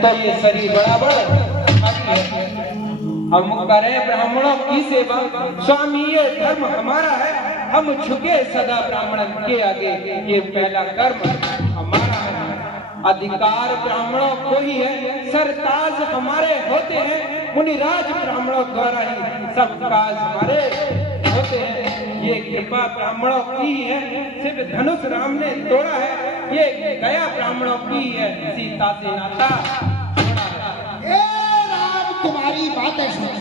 तो ये शरीर बराबर खाली है। हम करें ब्राह्मणों की सेवा, स्वामी ये धर्म हमारा है, हम झुके सदा ब्राह्मण के आगे, ये पहला कर्म हमारा है। अधिकार ब्राह्मणों को ही है, सरताज हमारे होते हैं, मुनिराज ब्राह्मणों द्वारा ही सब काज हमारे होते हैं। ये कृपा ब्राह्मणों की है, सिर्फ धनुष राम ने तोड़ा है, ये गया ब्राह्मणों की है, सीता से नाता जोड़ा है। हे राम तुम्हारी बातें सुन,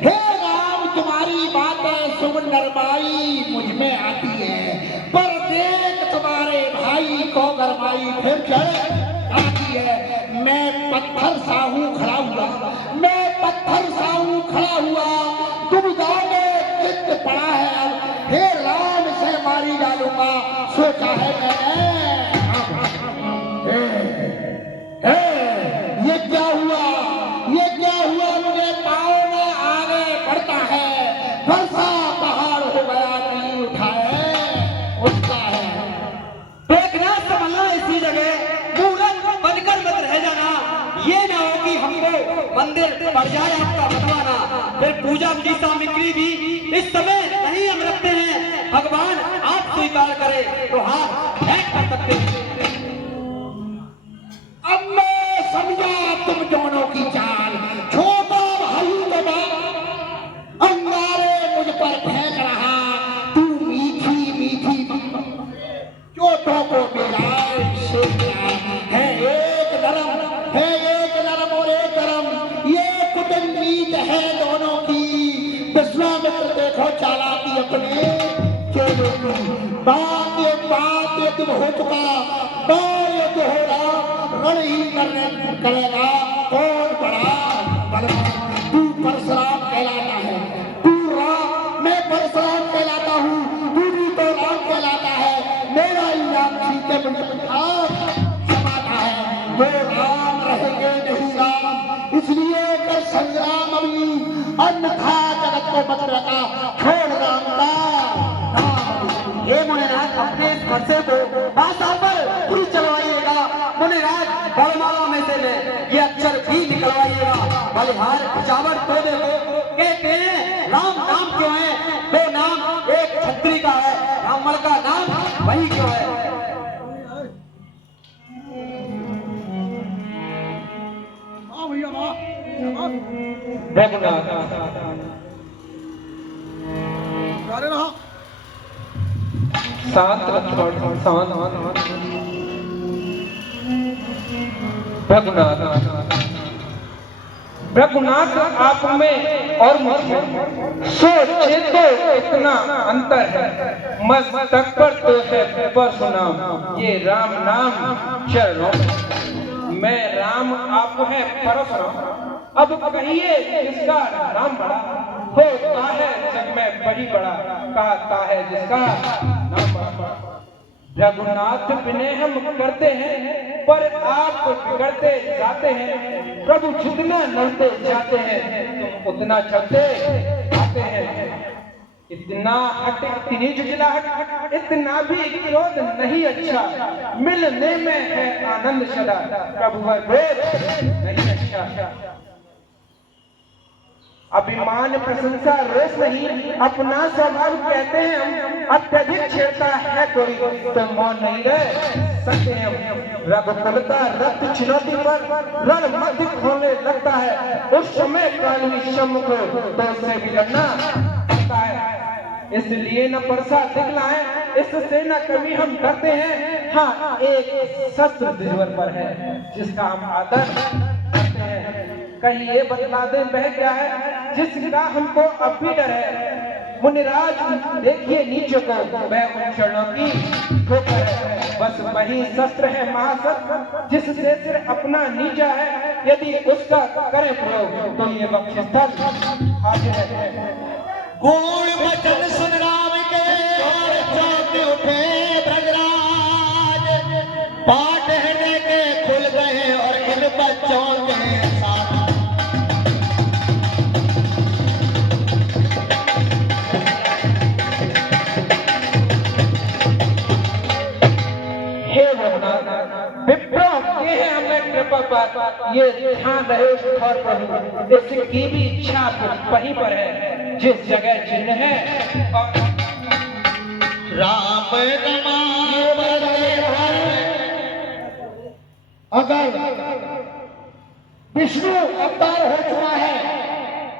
हे राम तुम्हारी बातें सुन नरमाई मुझ में आती है, पर देख तुम्हारे भाई को गरमाई फिर चढ़ आती है। मैं पत्थर सा हूँ खड़ा हुआ, मैं पत्थर सा हूँ खड़ा हुआ, दुविधाओं में चित्त पड़ा है, हे राम से मारी डालूंगा सोचा है मैंने। ये क्या हुआ, ये क्या हुआ, मुझे पाँव में आगे बढ़ता है, बरसा पहाड़ हो गया नहीं उठता है। देखना संभलना इसी जगह, मूरत बनकर मत रह जाना, ये ना हो कि हमको मंदिर पड़ जाए आपका बतवाना, फिर पूजा की सामग्री भी इस समय नहीं हम रखते हैं, भगवान आप स्वीकार करे तो हाथ फेंक कर सकते हैं। अब मैं समझा तुम दोनों की चाल, छोटा भाई दबा अंगारे मुझ पर फेंक रहा, तू मीठी मीठी चोटों को मिलाए है एक नरम, है एक नरम और एक गरम, ये कुटुंबीत है दोनों की। विश्वामित्र देखो चालाकी अपने चेलों की, बात युद्ध हो चुका, युद्ध हो रहा, रण ही करेगा कौन बड़ा बलवान। तू परशुराम कहलाता है, तू राम, मैं परशुराम कहलाता हूँ, तू भी तो राम कहलाता है, मेरा ही नाम सीते समाता है, वो राम रहेंगे नहीं राम, इसलिए कर संग्राम अभी, अन्यथा जगत को बच रखा छोड़ राम का नाम। ये मुनिराज अपने इस खर्चे को भाषा पर ही चलवाइएगा, मुनिराज बड़माला में से ये अक्षर भी निकलवाइएगा, बलिहार जावर तोड़े को कहते हैं राम नाम क्यों है, दो नाम एक छत्री का है, ब्राह्मण का नाम वही क्यों है। शांत लक्ष्मण शांत। रघुनाथ आप में और मुझमें सोचे तो इतना अंतर है, मस्तक पर तो है परशुनाम, ये राम नाम चरणों में। मैं राम आप है परशुराम, अब कहिए जिसका नाम बड़ा, होता है जग में बड़ी बड़ा, कहता है जिसका नाम बड़ा। रघुनाथ विनय हम करते हैं, पर आप बिगड़ते जाते हैं, प्रभु जितना लड़ते जाते हैं तुम उतना चढ़ते आते हैं। इतना हट इतनी जुझलाहट, इतना भी क्रोध नहीं अच्छा, मिलने में है आनंद सदा, प्रभु वह भेद नहीं अच्छा। अभिमान प्रशंसा रोष नहीं, अपना स्वभाव कहते हैं हम, अत्यधिक छेड़ता है कोई तो मौन नहीं रह सकते हम। रघुकुल का रथ चुनौती पर रण मध्य खोलने लगता है, उस समय काली सम्मुख तो उससे भी लड़ना पड़ता है। इसलिए न परसा दिखलाएं, इससे न कभी हम डरते हैं। हाँ, एक शस्त्र दिलवर पर है जिसका हम आदर करते हैं। कहीं ये बतला दे वह क्या है जिसका हमको अब भी डर है। मुनिराज देखिए नीचे को, वह उन चरणों की ठोकर है, बस वही शस्त्र है महाशस्त्र जिससे सिर अपना नीचा है। यदि उसका करें प्रयोग तो ये बख्शिस्थल हाजिर है। गुण वचन सुन राम के और चौक उठे ब्रजराज, पाठ हृदय के खुल गए और इन बच्चों के साथ विप्रो के हमें कृपा पर ये ध्यान रहे उस थौर पर इसकी भी इच्छा वहीं पर है जिस जगह चिन्ह है। और राम अगर विष्णु अवतार हो चुका है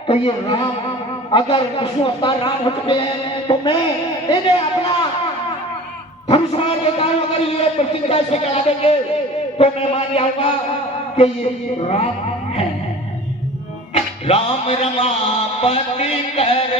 तो ये राम, अगर विष्णु अवतार राम हो चुके हैं तो मैं इन्हें अपना धनुष्मान देता हूं। अगर ये प्रतिज्ञा से करा देंगे तो मैं मान जाऊंगा कि ये राम है। राम रमापति कर